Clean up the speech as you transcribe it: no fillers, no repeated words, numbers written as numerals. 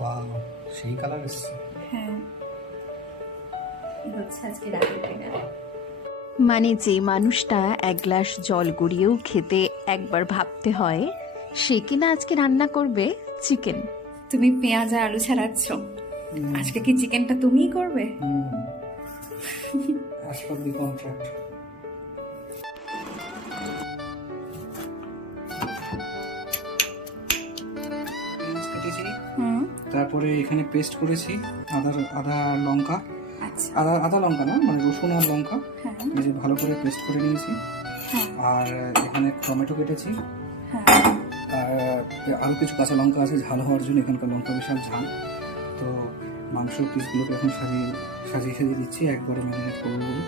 Wow, সেই colour এসছে। হ্যাঁ, এই হচ্ছে আজকে রাতের ডিনার। মানে যে মানুষটা এক গ্লাস জল গড়িয়েও খেতে একবার ভাবতে হয়, সে কিনা আজকে রান্না করবে চিকেন। তুমি পেঁয়াজ আর আলু ছাড়াচ্ছ, আজকে কি চিকেনটা তুমিই করবে? অ্যাজ পার দি কন্ট্রাক্ট। পেঁয়াজ কেটেছি, তারপরে এখানে পেস্ট করেছি আদা আর লঙ্কা। আচ্ছা, আদা লঙ্কা না, মানে রসুন আর লঙ্কা, হ্যাঁ এই যে ভালো করে পেস্ট করে নিয়েছি। হ্যাঁ আর এখানে টমেটো কেটেছি, হ্যাঁ। আর আরও কিছু কাঁচা লঙ্কা আছে ঝাল হওয়ার জন্য, এখানকার লঙ্কা বিশাল ঝাল। তো মাংসর পিসগুলোকে এখন সাজিয়ে সাজিয়ে দিচ্ছি একবারে ম্যারিনেট করবো বলে।